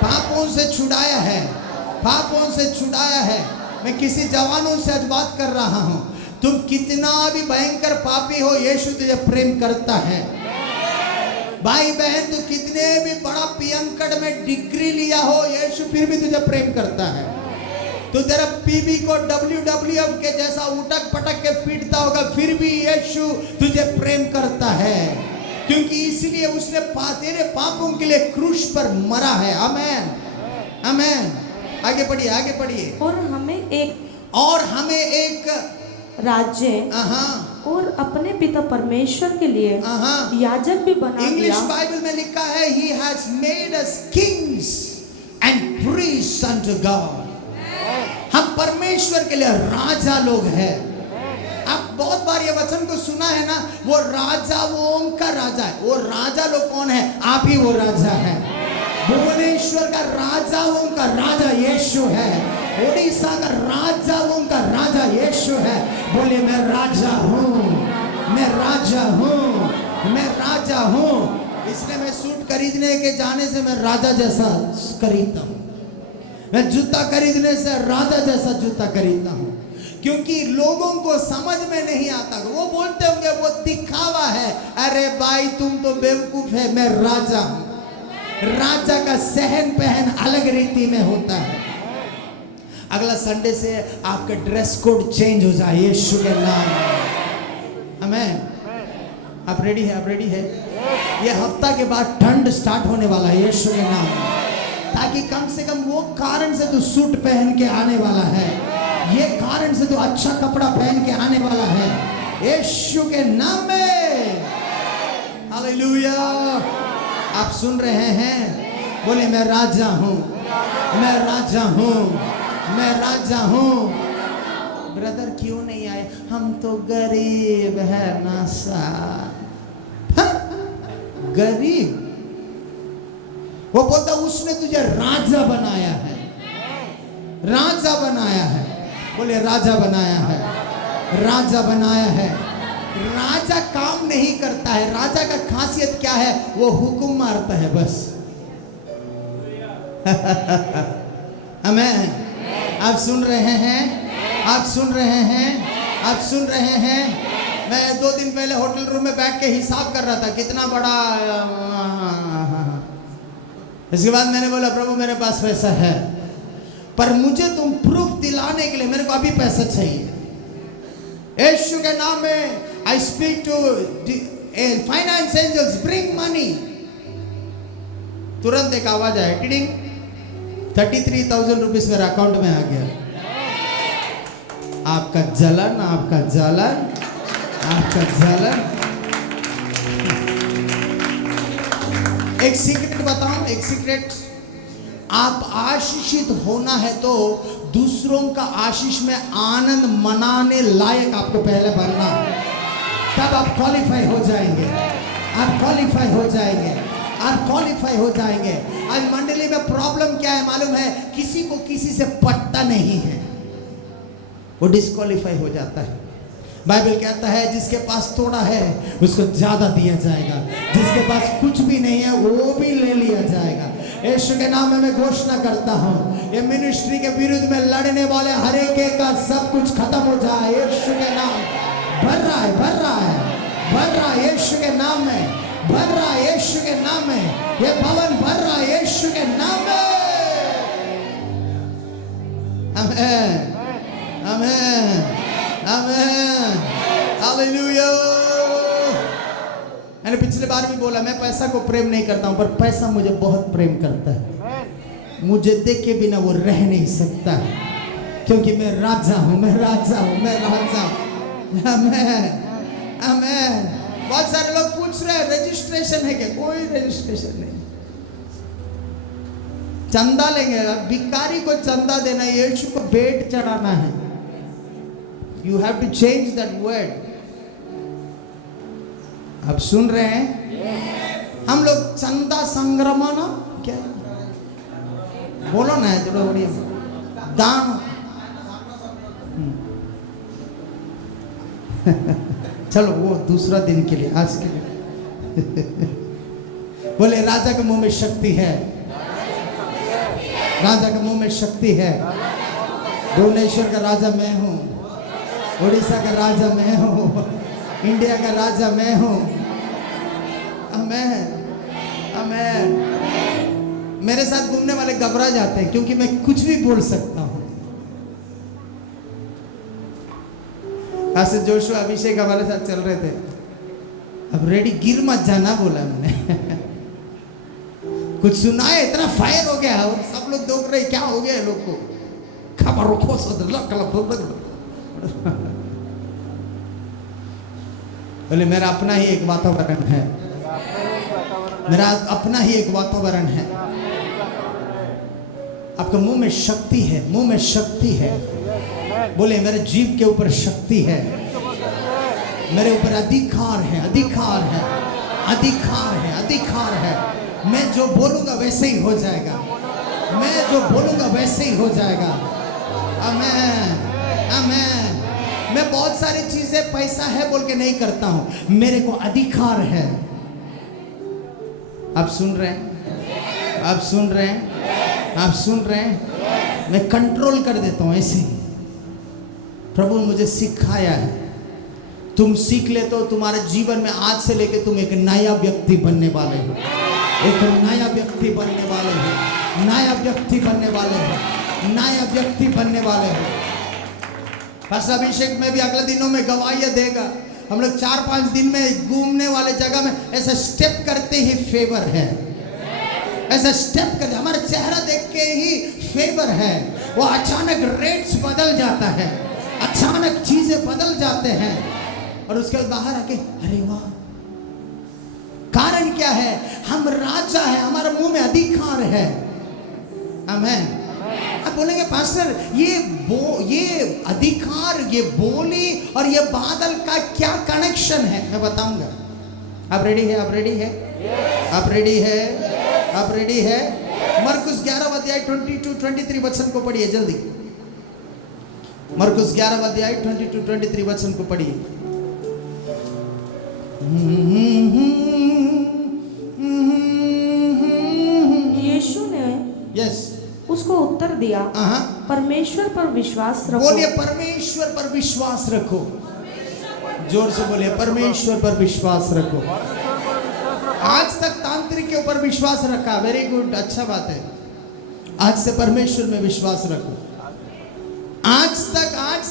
पापों से छुड़ाया है, पापों से छुड़ाया है। मैं किसी जवानों से आज बात कर रहा हूँ, तुम कितना भी भयंकर पापी हो, यीशु तुझे प्रेम करता है। भाई बहन, तू कितने भी बड़ा पियंकड़ में डिग्री लिया हो, यीशु फिर भी तुझे प्रेम करता है। तो तेरा पीबी को WWF के जैसा उटक पटक के पीटता होगा, फिर भी यीशु तुझे प्रेम करता है, क्योंकि इसलिए उसने तेरे पापों के लिए क्रूस पर मरा है। आमेन, आमेन। आगे पढ़िए, आगे पढ़िए। और हमें एक राज्य और अपने पिता परमेश्वर के लिए याजक भी बना दिया। इंग्लिश बाइबल में लिखा है, He has made us kings and priests unto God। हम परमेश्वर के लिए राजा लोग हैं। आप बहुत बार ये वचन को सुना है ना, वो राजाओं का राजा है। वो राजा लोग कौन है? आप ही वो राजा है। भुवनेश्वर का राजाओं का राजा यीशु है। उड़ीसा का राजाओं का राजा यीशु है। बोले मैं राजा हूँ, मैं राजा हूँ, मैं राजा हूँ। इसलिए मैं सूट खरीदने के जाने से मैं राजा जैसा खरीदता हूँ। मैं जूता खरीदने से राजा जैसा जूता खरीदता हूँ, क्योंकि लोगों को समझ में नहीं आता। वो बोलते होंगे वो दिखावा है। अरे भाई तुम तो बेवकूफ है, मैं राजा हूँ। राजा का सहन पहन अलग रीति में होता है। अगला संडे से आपका ड्रेस कोड चेंज हो जाए यीशु के नाम में। आमेन। आप रेडी है? आप रेडी है? ये हफ्ता के बाद ठंड स्टार्ट होने वाला है यीशु के नाम में, ताकि कम से कम वो कारण से तू सूट पहन के आने वाला है, ये कारण से तू अच्छा कपड़ा पहन के आने वाला है यीशु के नाम में। हालेलुया। आप सुन रहे हैं? बोले मैं राजा हूँ, मैं राजा हूँ, मैं राजा हूँ। ब्रदर क्यों नहीं आए? हम तो गरीब है ना सा। गरीब? वो बोलता उसने तुझे राजा बनाया है, राजा बनाया है। बोले राजा बनाया है, राजा बनाया है। राजा काम नहीं करता है। राजा का खासियत क्या है? वो हुक्म मारता है बस। आमेन। आप सुन रहे हैं? आप सुन रहे हैं? आप सुन रहे हैं? मैं 2 दिन पहले होटल रूम में बैठ के हिसाब कर रहा था कितना बड़ा। इसके बाद मैंने बोला प्रभु मेरे पास पैसा है, पर मुझे तुम प्रूफ दिलाने के लिए मेरे को अभी पैसा चाहिए। यीशु के नाम में I speak to finance angels, bring money. तुरंत एक आवाज आया, टिडिंग, 33,000 रुपीज मेरे अकाउंट में आ गया। आपका जलन, आपका जलन, आपका जलन। एक सीक्रेट बताऊं, एक सीक्रेट। आप आशीषित होना है तो दूसरों का आशीष में आनंद मनाने लायक आपको पहले बनना, तब आप क्वालिफाई हो जाएंगे। आप क्वालिफाई हो जाएंगे, आप क्वालिफाई हो जाएंगे। आज मंडली में प्रॉब्लम क्या है मालूम है? किसी को किसी से पटता नहीं है, वो डिस्क्वालीफाई हो जाता है। बाइबल कहता है जिसके पास थोड़ा है उसको ज्यादा दिया जाएगा, जिसके पास कुछ भी नहीं है वो भी ले लिया जाएगा। यीशु के नाम में मैं घोषणा करता हूँ, ये मिनिस्ट्री के विरुद्ध में लड़ने वाले हर एक का सब कुछ खत्म हो जाए। यीशु के नाम भर रहा है, भर रहा है, भर रहा है यीशु के नाम में, भर रहा है यीशु के नाम में। ये भवन भर रहा है यीशु के नाम में। आमीन, आमीन, आमीन, हालेलुया। मैंने पिछले बार भी बोला मैं पैसा को प्रेम नहीं करता हूं, पर पैसा मुझे बहुत प्रेम करता है। मुझे देख के बिना वो रह नहीं सकता, क्योंकि मैं राजा हूं, मैं राजा हूं, मैं राजा हूं। आमीन, आमीन। बहुत सारे लोग पूछ रहे हैं रजिस्ट्रेशन है क्या? कोई रजिस्ट्रेशन नहीं। चंदा लेंगे, भिखारी को चंदा देना, यीशु को भेंट चढ़ाना है। You have to change that word. आप सुन रहे हैं? हम लोग चंदा संग्रह ना क्या बोलो ना, जो बढ़िया दान। चलो वो दूसरा दिन के लिए, आज के लिए। बोले राजा के मुंह में शक्ति है, राजा के मुंह में शक्ति है। भुवनेश्वर का राजा मैं हूं, उड़ीसा का राजा मैं हूँ, इंडिया का राजा मैं हूँ। आमेन, आमेन। मेरे साथ घूमने वाले घबरा जाते हैं क्योंकि मैं कुछ भी बोल सकता हूँ। पास्टर जोशुआ अभिषेक हमारे साथ चल रहे थे, अब रेडी गिर मत जाना बोला मैंने। कुछ सुना है, इतना फायर हो गया और सब लोग देख रहे क्या हो गया लोग को। खबर रखो बोले मेरा अपना ही एक वातावरण है, मेरा अपना ही एक वातावरण है। आपके मुंह में शक्ति है, मुंह में शक्ति है। बोले मेरे जीभ के ऊपर शक्ति है, मेरे ऊपर अधिकार है, अधिकार है, अधिकार है, अधिकार है। मैं जो बोलूंगा वैसे ही हो जाएगा, मैं जो बोलूंगा वैसे ही हो जाएगा। आमेन, आमेन। मैं बहुत सारी चीजें पैसा है बोल के नहीं करता हूं, मेरे को अधिकार है। आप सुन रहे हैं, आप सुन रहे हैं, आप सुन रहे हैं। मैं कंट्रोल कर देता हूं ऐसे ही। प्रभु ने मुझे सिखाया है। तुम सीख ले तो तुम्हारे जीवन में आज से लेके तुम एक नया व्यक्ति बनने वाले हो, एक नया व्यक्ति बनने वाले हो, नया व्यक्ति बनने वाले हो, नया व्यक्ति बनने वाले हो। पास्टर अभिषेक में भी अगले दिनों में गवाही देगा। हम लोग 4-5 दिन में घूमने वाले जगह में ऐसा स्टेप करते ही फेवर है, ऐसा स्टेप करते हमारा चेहरा देख के ही फेवर है। वो अचानक रेट्स बदल जाता है, अचानक चीजें बदल जाते हैं और उसके बाद बाहर आके अरे वाह। कारण क्या है? हम राजा है, हमारे मुंह में अधिकार है। आमेन। आप बोलेंगे पास्टर ये अधिकार, ये बोली और ये बादल का क्या कनेक्शन है? मैं बताऊंगा। आप रेडी है? आप रेडी है? आप रेडी है? आप रेडी है? मरकुस 11 अध्याय 22-23 वचन को पढ़िए जल्दी। मरकुस 11 अध्याय 22-23 वचन को पढ़िए। यीशु ने यस उसको उत्तर दिया, परमेश्वर पर विश्वास रखो। बोलिए परमेश्वर पर विश्वास रखो। जोर से बोलिए परमेश्वर पर विश्वास रखो। आज तक तांत्रिक के ऊपर विश्वास रखा, वेरी गुड, अच्छा बात है। आज से परमेश्वर में विश्वास रखो। आज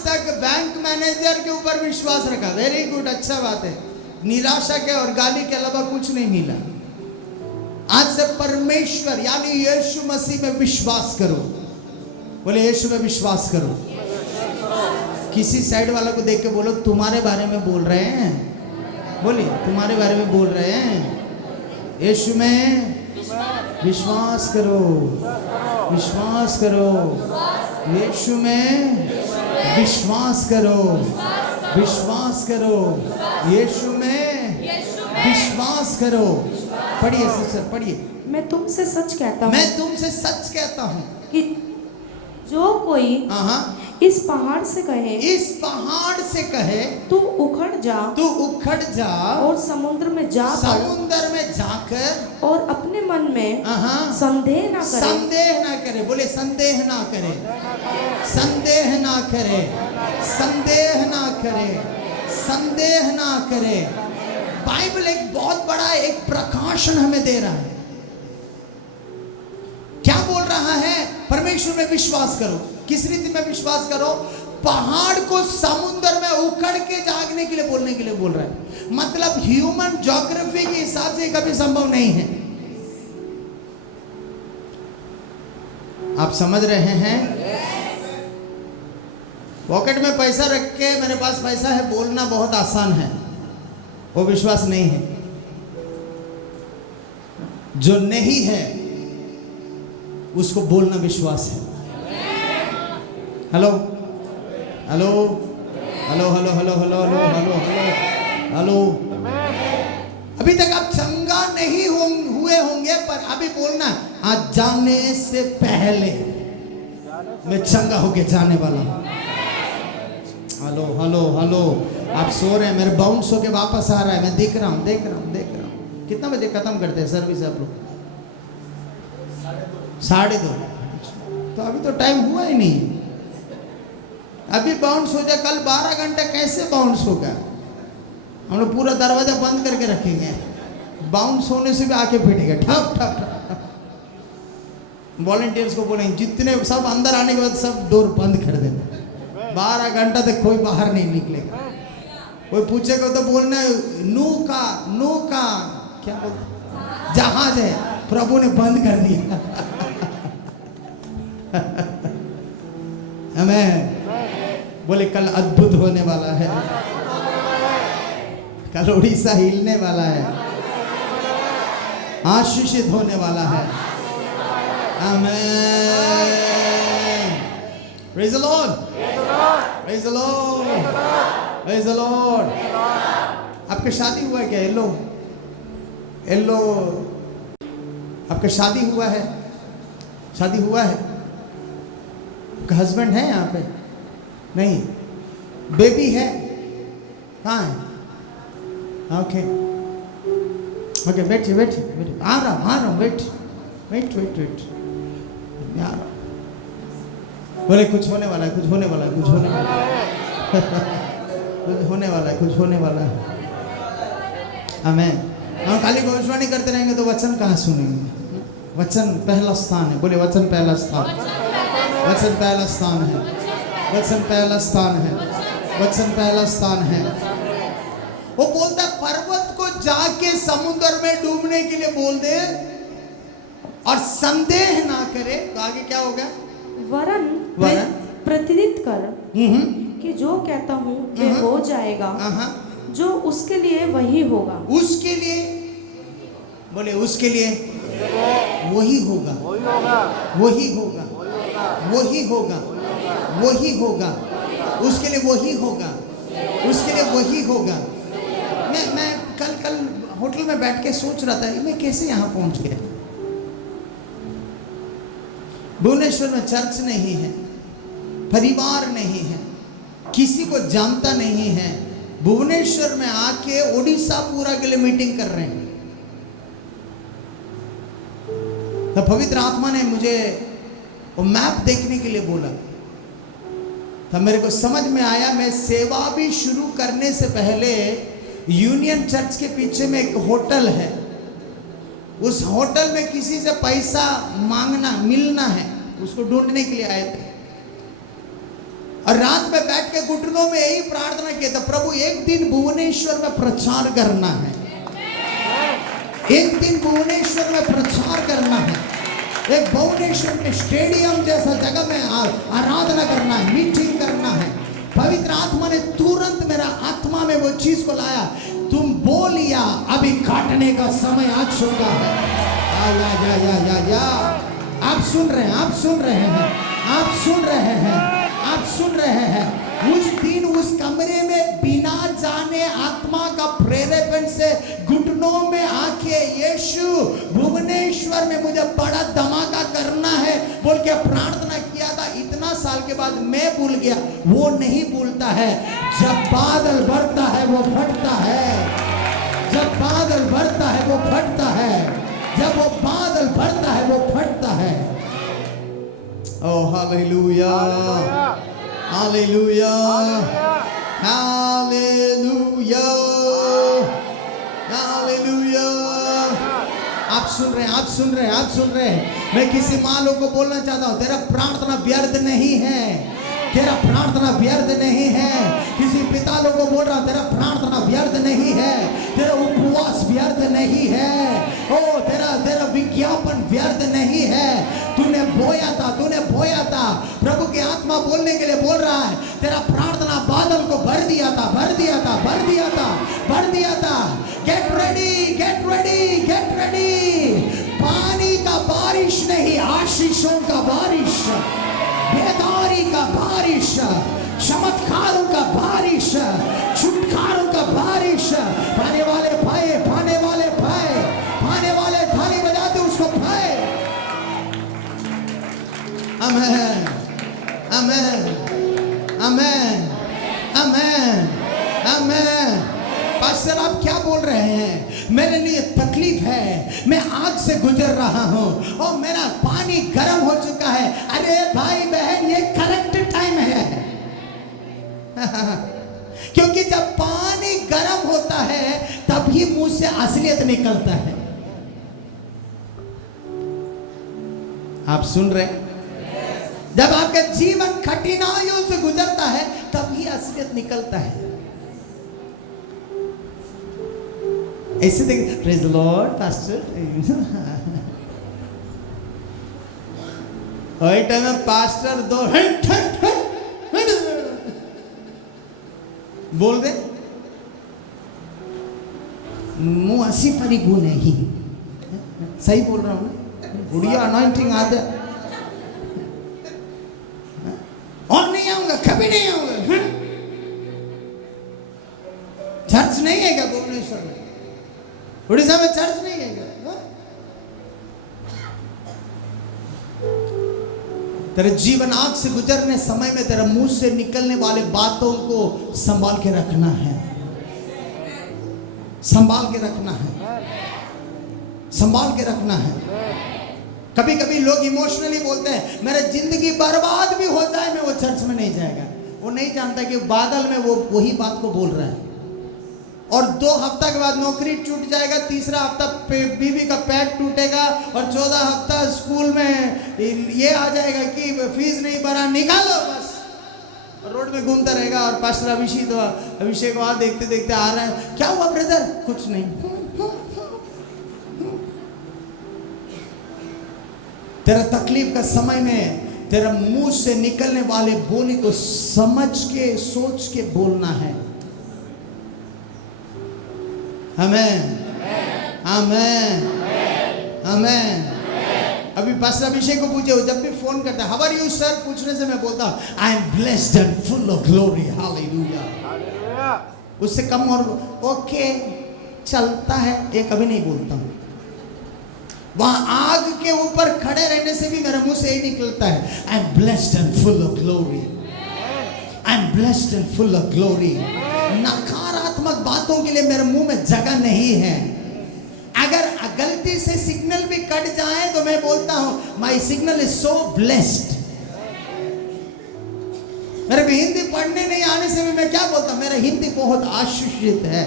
तक बैंक मैनेजर के ऊपर विश्वास रखा, वेरी गुड, अच्छा बात है। निराशा के और गाली के अलावा कुछ नहीं मिला। आज से परमेश्वर यानी यीशु मसीह में विश्वास करो। बोले यीशु में विश्वास करो। किसी साइड वाला को देख के बोलो तुम्हारे बारे में बोल रहे हैं। बोलिए तुम्हारे बारे में बोल रहे हैं। यीशु में विश्वास करो, विश्वास करो। यीशु में विश्वास करो, विश्वास करो। यीशु में विश्वास करो। पढ़िए सिस्टर, पढ़िए। मैं तुमसे सच कहता हूँ, मैं तुमसे सच कहता हूँ कि जो कोई इस पहाड़ से कहे, इस पहाड़ से कहे तू उखड़ जा, तू उखड़ जा और समुद्र में जा, समुद्र में जाकर और अपने मन में संदेह ना करे, संदेह ना करे। बोले संदेह ना करे, संदेह ना करे, संदेह ना करे, संदेह ना करे। बाइबल एक बहुत बड़ा एक प्रकाशन हमें दे रहा है। क्या बोल रहा है? परमेश्वर में विश्वास करो। किस रीति में विश्वास करो? पहाड़ को समुद्र में उखड़ के जागने के लिए बोलने के लिए बोल रहा है। मतलब ह्यूमन ज्योग्राफी के हिसाब से कभी संभव नहीं है। आप समझ रहे हैं? पॉकेट में पैसा रख के मेरे पास पैसा है बोलना बहुत आसान है, वो विश्वास नहीं है। जो नहीं है उसको बोलना विश्वास है। Hello hello hello hello hello hello hello hello hello. अभी तक आप चंगा नहीं हुए होंगे, पर अभी बोलना आज जाने से पहले मैं चंगा होके जाने वाला हूं। Hello hello hello. आप सो रहे हैं, मेरे बाउंस होके वापस आ रहा है। मैं देख रहा हूँ, देख रहा हूँ, देख रहा हूँ। कितना बजे खत्म करते हैं सर्विस आप लोग? 2:30। तो अभी तो टाइम हुआ ही नहीं। अभी बाउंस हो जाए, कल 12 घंटे कैसे बाउंस होगा? हम लोग पूरा दरवाजा बंद करके रखेंगे, बाउंस होने से भी आके पिटेगा, ठप ठप ठप। वॉलंटियर्स को बोलेंगे जितने सब अंदर आने के बाद सब डोर बंद कर देना, 12 घंटा तक कोई बाहर नहीं निकलेगा। कोई पूछेगा तो बोलना नौका क्या बोलते, जहाज है, प्रभु ने बंद कर दिया। हमें बोले कल अद्भुत होने वाला है, कल उड़ीसा हिलने वाला है, आशीषित होने वाला है। Amen. Praise the Lord, praise the Lord, praise the Lord. आपका शादी हुआ है क्या? हेलो, आपका शादी हुआ है? शादी हुआ है? आपका हस्बैंड है यहाँ पे? नहीं। बेबी है? कहाँ है? ओके ओके, बैठिए बैठिए, आ रहा हूँ, वेट आ रहा। बोले कुछ होने वाला है, कुछ होने वाला है, कुछ होने वाला है, कुछ होने वाला है, कुछ होने वाला है। आमेन। हम खाली भविष्यवाणी करते रहेंगे तो वचन कहाँ सुनेंगे? वचन पहला स्थान है। बोले वचन पहला स्थान, वचन पहला स्थान है, वचन पहला स्थान है, वचन पहला स्थान है। वो बोलता पर्वत को जाके समुद्र में डूबने के लिए बोल दे और संदेह ना करे, तो आगे क्या होगा? वरन प्रतिदित कर कि जो कहता हूँ वे हो जाएगा, जो उसके लिए वही होगा। उसके लिए, बोले उसके लिए वही होगा, वही होगा, वही होगा, वही होगा, उसके लिए वही होगा, उसके लिए वही होगा। मैं कल होटल में बैठ के सोच रहा था मैं कैसे यहाँ पहुँच गया। भुवनेश्वर में चर्च नहीं है, परिवार नहीं है, किसी को जानता नहीं है। भुवनेश्वर में आके उड़ीसा पूरा के लिए मीटिंग कर रहे हैं। तो पवित्र आत्मा ने मुझे वो मैप देखने के लिए बोला, तो मेरे को समझ में आया मैं सेवा भी शुरू करने से पहले यूनियन चर्च के पीछे में एक होटल है, उस होटल में किसी से पैसा मांगना मिलना है, उसको ढूंढने के लिए आए थे। और रात में बैठ के घुटनों में यही प्रार्थना किया था, प्रभु एक दिन भुवनेश्वर में प्रचार करना है, एक दिन भुवनेश्वर में प्रचार करना है, एक भुवनेश्वर में स्टेडियम जैसा जगह में आराधना करना है, मीटिंग करना है। पवित्र आत्मा ने तुरंत मेरा आत्मा में वो चीज को लाया, तुम बोलिया अभी काटने का समय आ चुका है। या आप सुन रहे हैं, आप सुन रहे हैं, आप सुन रहे हैं, आप सुन रहे हैं। उस दिन उस कमरे में बिना जाने आत्मा का प्रेरेपण से घुटनों में आके यीशु भुवनेश्वर में मुझे बड़ा धमाका करना है बोल के प्रार्थना किया था। इतना साल के बाद मैं भूल गया, वो नहीं भूलता है। जब बादल भरता है वो फटता है, जब बादल भरता है वो फटता है, जब वो बादल भरता है वो फटता है। Oh hallelujah, hallelujah, hallelujah, hallelujah. आप सुन रहे हैं, आप सुन रहे हैं, आप सुन रहे हैं। मैं किसी माँ लोग को बोलना चाहता हूँ, तेरा प्रार्थना व्यर्थ नहीं है, तेरा प्रार्थना व्यर्थ नहीं है। किसी पिता लोग को बोल रहा हूँ, तेरा प्रार्थना व्यर्थ नहीं है, तेरा उपवास व्यर्थ नहीं है, ओ तेरा विज्ञापन व्यर्थ नहीं है। तूने बोया था, तूने बोया था। प्रभु की आत्मा बोलने के लिए बोल रहा है, तेरा प्रार्थना बादल को भर दिया था, भर दिया था, भर दिया था, भर दिया था। Get ready, get ready, get ready. पानी का बारिश नहीं, आशीषों का बारिश, बेदारी का बारिश, चमत्कारों का बारिश, छुटकारों का बारिश। पाने वाले पाए, पाने वाले पाए, पाने वाले थाली बजाते उसको पाए। आमेन, आमेन, आमेन, आमेन, आमेन। पास्टर आप क्या बोल रहे हैं? मेरे लिए तकलीफ है, मैं आग से गुजर रहा हूँ और मेरा पानी गर्म हो चुका है। अरे भाई बहन, ये करेक्ट टाइम है, क्योंकि जब पानी गर्म होता है तभी मुंह से असलियत निकलता है। आप सुन रहे हैं? जब आपका जीवन कठिनाइयों से गुजरता है तभी असलियत निकलता है। ऐसे देख, प्रेज द लॉर्ड पास्टर। वही टाइम में पास्टर दो बोल दे, मुंह हंसी परी गुण है ही। सही बोल रहा हूं ना? गुड़िया अनॉइंटिंग आदत। और नहीं आऊंगा, कभी नहीं आऊंगा। चर्च नहीं है क्या भुवनेश्वर में? उड़ीसा में चर्च नहीं है क्या? तेरे जीवन आग से गुजरने समय में तेरे मुंह से निकलने वाले बातों को संभाल के रखना है, संभाल के रखना है, संभाल के रखना है। कभी कभी लोग इमोशनली बोलते हैं मेरा जिंदगी बर्बाद भी हो जाए मैं वो चर्च में नहीं जाएगा। वो नहीं जानता कि बादल में वो वही बात को बोल रहा है। और 2 हफ्ता के बाद नौकरी छूट जाएगा, तीसरा हफ्ता बीवी का पैर टूटेगा और 14 हफ्ता स्कूल में ये आ जाएगा कि फीस नहीं भरा, निकालो बस। रोड में घूमता रहेगा और पास्टर अभिषेक वहां देखते देखते आ रहा है, क्या हुआ ब्रदर? कुछ नहीं। तेरा तकलीफ का समय में तेरा मुंह से निकलने वाले बोली को समझ के सोच के बोलना है। आमेन, आमेन, आमेन। अभी पास्टर अभिषेक को पूछे, जब भी फोन करता है हाउ आर यू सर पूछने से मैं बोलता हूं I am blessed and full of glory, hallelujah. उससे कम और ओके चलता है ये कभी नहीं बोलता हूं। वहां आग के ऊपर खड़े रहने से भी मेरे मुंह से यही निकलता है I am blessed and full of glory, I am blessed and full of glory. नकारात्मक बातों के लिए मेरे मुंह में जगह नहीं है। अगर गलती से सिग्नल भी कट जाए तो मैं बोलता हूं my signal is so blessed. मेरे को हिंदी पढ़ने नहीं आने से भी मैं क्या बोलता हूं, मेरा हिंदी बहुत आशीषित है।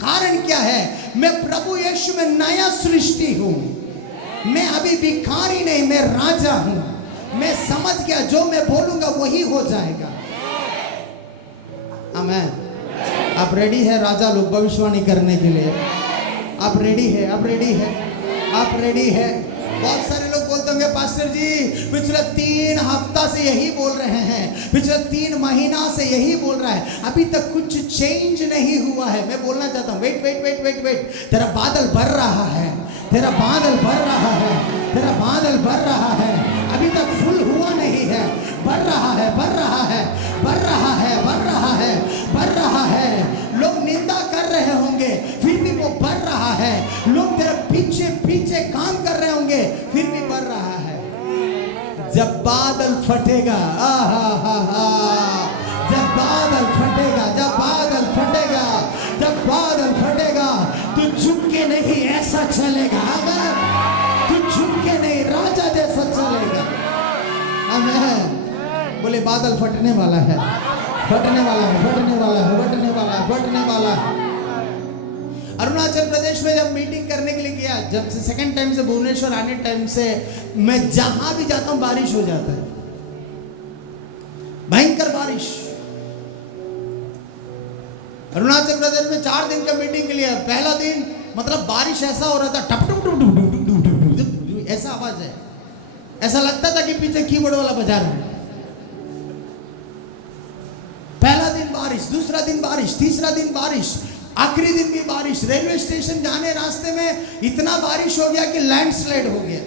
कारण क्या है? मैं प्रभु यीशु में नया सृष्टि हूं। मैं अभी भिखारी नहीं, मैं राजा हूं। मैं समझ गया जो मैं बोलूंगा वही हो जाएगा। आमेन। आप रेडी है राजा लोग भविष्यवाणी करने के लिए? आप रेडी है? आप रेडी है? आप रेडी है? बहुत सारे लोग बोलते होंगे पास्टर जी पिछले 3 हफ्ता से यही बोल रहे हैं, पिछले 3 महीना से यही बोल रहा है, अभी तक कुछ चेंज नहीं हुआ है। मैं बोलना चाहता हूँ wait wait wait wait wait, तेरा बादल भर रहा है, तेरा बादल भर रहा है, तेरा बादल भर रहा है। अभी तक फुल हुआ नहीं है, भर रहा है, भर रहा है, भर रहा है, भर रहा है, भर रहा है। लोग निंदा कर रहे होंगे फिर भी वो बढ़ रहा है। लोग तेरे पीछे पीछे काम कर रहे होंगे फिर भी बढ़ रहा है। जब बादल फटेगा, जब बादल फटेगा, जब बादल फटेगा, जब बादल फटेगा तो झुक के नहीं ऐसा चलेगा। तू झुक के नहीं राजा जैसा चलेगा। आमीन। बोले बादल फटने वाला है, फटने वाला है, फटने वाला है, फटने वाला है, फटने वाला है। अरुणाचल प्रदेश में जब मीटिंग करने के लिए गया, जब से सेकंड टाइम से भुवनेश्वर आने टाइम से मैं जहां भी जाता हूं बारिश हो जाता है, भयंकर बारिश। अरुणाचल प्रदेश में 4 दिन का मीटिंग के लिए पहला दिन मतलब बारिश ऐसा हो रहा था, टप टप टप टप ऐसा आवाज है, ऐसा लगता था कि पीछे कीबोर्ड वाला बजा रहा है। पहला दिन बारिश, दूसरा दिन बारिश, तीसरा दिन बारिश, आखिरी दिन भी बारिश। रेलवे स्टेशन जाने रास्ते में इतना बारिश हो गया कि लैंडस्लाइड हो गया,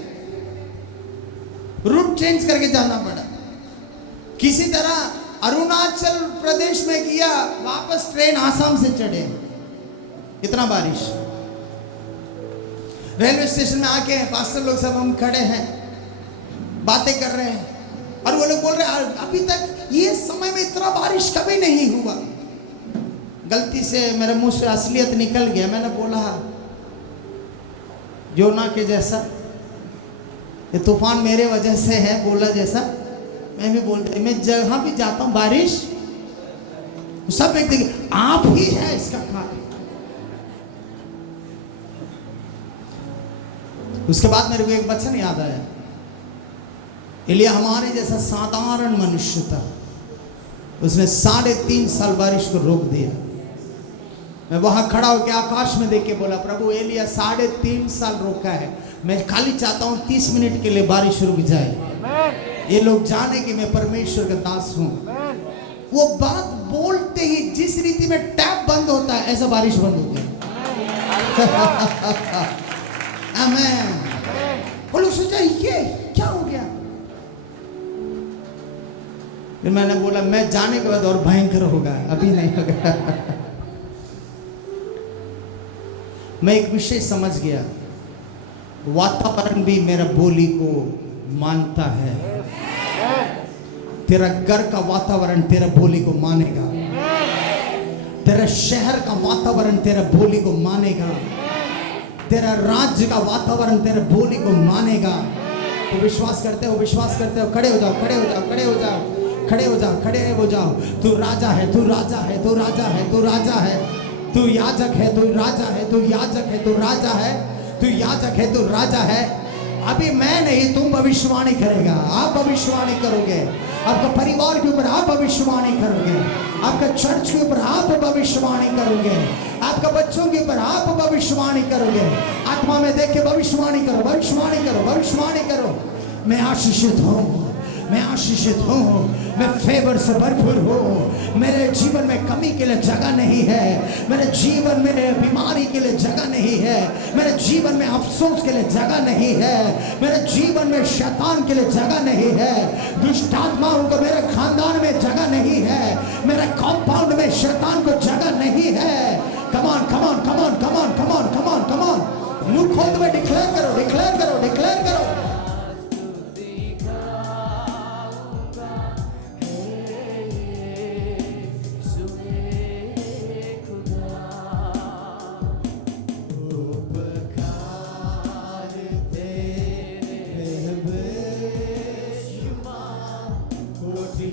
रूट चेंज करके जाना पड़ा। किसी तरह अरुणाचल प्रदेश में किया, वापस ट्रेन आसाम से चढ़े, इतना बारिश। रेलवे स्टेशन में आके पास्टर लोग सब हम खड़े हैं, बातें कर रहे हैं और वो लोग बोल रहे हैं अभी तक ये समय में इतना बारिश कभी नहीं हुआ। गलती से मेरे मुंह से असलियत निकल गया। मैंने बोला योना के जैसा, ये तूफान मेरे वजह से है, बोला जैसा मैं भी बोलते, मैं जहां भी जाता हूं बारिश सब व्यक्ति आप ही है इसका कारण। उसके बाद मेरे को एक वचन याद आया, एलिया हमारे जैसा साधारण मनुष्य था, उसने 3.5 साल बारिश को रोक दिया। मैं वहां खड़ा होकर आकाश में देख के बोला, प्रभु एलिया 3.5 साल रोका है, मैं खाली चाहता हूं 30 मिनट के लिए बारिश रुक जाए, ये लोग जाने कि मैं परमेश्वर का दास हूं। वो बात बोलते ही जिस रीति में टैप बंद होता है ऐसा बारिश बंद हो गया। आमेन। वो लोग सोचा ये क्या हो गया। फिर मैंने बोला मैं जाने के बाद और भयंकर होगा, अभी नहीं होगा। मैं एक विषय समझ गया, वातावरण भी मेरा बोली को मानता है। तेरा घर का वातावरण तेरा बोली को मानेगा, तेरा शहर का वातावरण तेरा बोली को मानेगा, तेरा राज्य का वातावरण तेरे बोली को मानेगा। तो विश्वास करते हो, विश्वास करते हो, खड़े हो जाओ, खड़े हो जाओ, खड़े हो जाओ, खड़े हो जाओ, खड़े हो जाओ। तू राजा है, तू राजा है, तू राजा है, तू राजा है, तू याजक है, तू राजा है, तू याजक है, तू राजा है, तू याजक है, तू राजा है। अभी मैं नहीं, तुम भविष्यवाणी करेगा, आप भविष्यवाणी करोगे, आपका परिवार के ऊपर आप भविष्यवाणी करोगे, आपका चर्च के ऊपर आप भविष्यवाणी करोगे, आपका बच्चों के ऊपर आप भविष्यवाणी करोगे। आत्मा में देख के भविष्यवाणी करो, भविष्यवाणी करो, भविष्यवाणी करो। मैं आशीषित हूँ, मैं आशीषित हूँ, मैं फेवर से भरपूर हूँ। मेरे जीवन में कमी के लिए जगह नहीं है, मेरे जीवन में बीमारी के लिए जगह नहीं है, मेरे जीवन में अफसोस के लिए जगह नहीं है, मेरे जीवन में शैतान के लिए जगह नहीं है, दुष्ट आत्माओं को मेरे खानदान में जगह नहीं है, मेरे कंपाउंड में शैतान को जगह नहीं है। कमान कमान कमान कमान कमान कमान कमान, मुंह खोल में डिक्लेयर करो, डिक्लेयर करो, डिक्लेयर करो।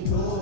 Go